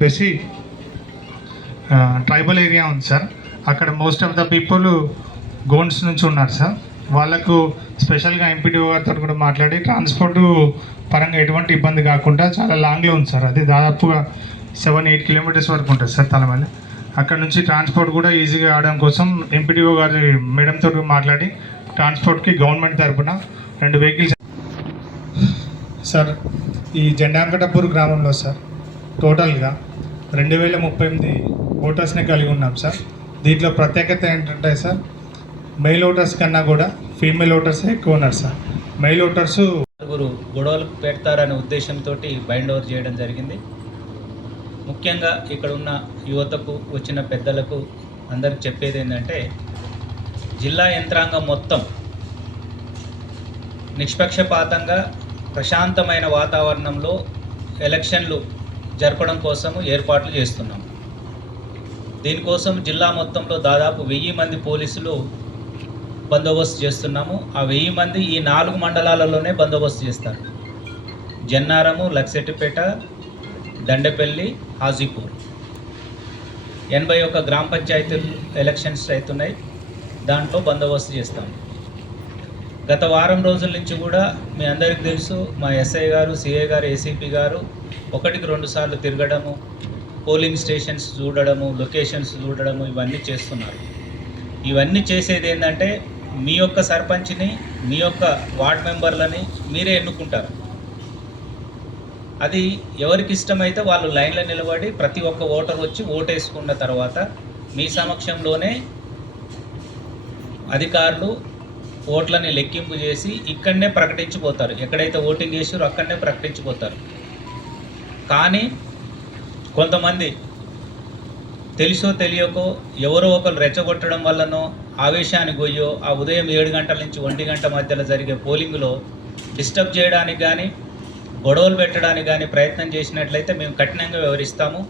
చెప్పేసి tribal area ఉంది sir. అక్కడ most of the people Gonds నుంచి ఉన్నారు సార్. వాళ్ళకు స్పెషల్గా ఎంపీడీఓ గారితో కూడా మాట్లాడి ట్రాన్స్పోర్ట్ పరంగా ఎటువంటి ఇబ్బంది కాకుండా చాలా లాంగ్లో ఉంది సార్. అది దాదాపుగా 7-8 కిలోమీటర్స్ వరకు ఉంటుంది సార్ తలమల్లి. అక్కడ నుంచి ట్రాన్స్పోర్ట్ కూడా ఈజీగా ఆడడం కోసం ఎంపీడీఓ గారి మేడంతో మాట్లాడి ట్రాన్స్పోర్ట్కి గవర్నమెంట్ తరఫున 2 వెహికల్స్ సార్. ఈ జెండాంకటపూర్ గ్రామంలో సార్ టోటల్గా 2038 ఓటర్స్ని కలిగి ఉన్నాం సార్. దీంట్లో ప్రత్యేకత ఏంటంటే సార్, మెయిల్ ఓటర్స్ కన్నా కూడా ఫీమేల్ ఓటర్స్ ఎక్కువ ఉన్నారు సార్. మెయిల్ ఓటర్స్ గొడవలు పెడతారనే ఉద్దేశంతో బైండ్ ఓవర్ చేయడం జరిగింది. ముఖ్యంగా ఇక్కడ ఉన్న యువతకు, వచ్చిన పెద్దలకు అందరికి చెప్పేది ఏంటంటే, జిల్లా యంత్రాంగం మొత్తం నిష్పక్షపాతంగా ప్రశాంతమైన వాతావరణంలో ఎలక్షన్లు జరపడం కోసము ఏర్పాట్లు చేస్తున్నాం. దీనికోసం జిల్లా మొత్తంలో దాదాపు 1000 మంది పోలీసులు బందోబస్తు చేస్తున్నాము. ఆ 1000 మంది ఈ 4 మండలాలలోనే బందోబస్తు చేస్తారు. జన్నారము, లక్సెట్టిపేట, దండపల్లి, హాజీపూర్. 81 గ్రామ పంచాయతీలు ఎలక్షన్స్ అవుతున్నాయి. దాంట్లో బందోబస్తు చేస్తాము. గత వారం రోజుల నుంచి కూడా మీ అందరికీ తెలుసు, మా ఎస్ఐ గారు, సిఐ గారు, ఏసీపీ గారు 1-2 సార్లు తిరగడము, పోలింగ్ స్టేషన్స్ చూడడము, లొకేషన్స్ చూడడము, ఇవన్నీ చేస్తున్నారు. ఇవన్నీ చేసేది ఏంటంటే, మీ యొక్క సర్పంచ్ని, మీ యొక్క వార్డ్ మెంబర్లని మీరే ఎన్నుకుంటారు. అది ఎవరికి ఇష్టమైతే వాళ్ళు లైన్లో నిలబడి ప్రతి ఒక్క ఓటర్ వచ్చి ఓటేసుకున్న తర్వాత మీ సమక్షంలోనే అధికారులు ఓట్లని లెక్కింపు చేసి ఇక్కడనే ప్రకటించిపోతారు. ఎక్కడైతే ఓటింగ్ చేసారో అక్కడనే ప్రకటించిపోతారు. కానీ కొంతమంది తెలుసో తెలియకో ఎవరో ఒకరు రెచ్చగొట్టడం వల్లనో, ఆవేశానికి పోయో, ఆ ఉదయం 7 గంటల నుంచి 1 గంట మధ్యలో జరిగే పోలింగ్లో డిస్టర్బ్ చేయడానికి కానీ, గొడవలు పెట్టడానికి కానీ ప్రయత్నం చేసినట్లయితే మేము కఠినంగా వ్యవహరిస్తాము.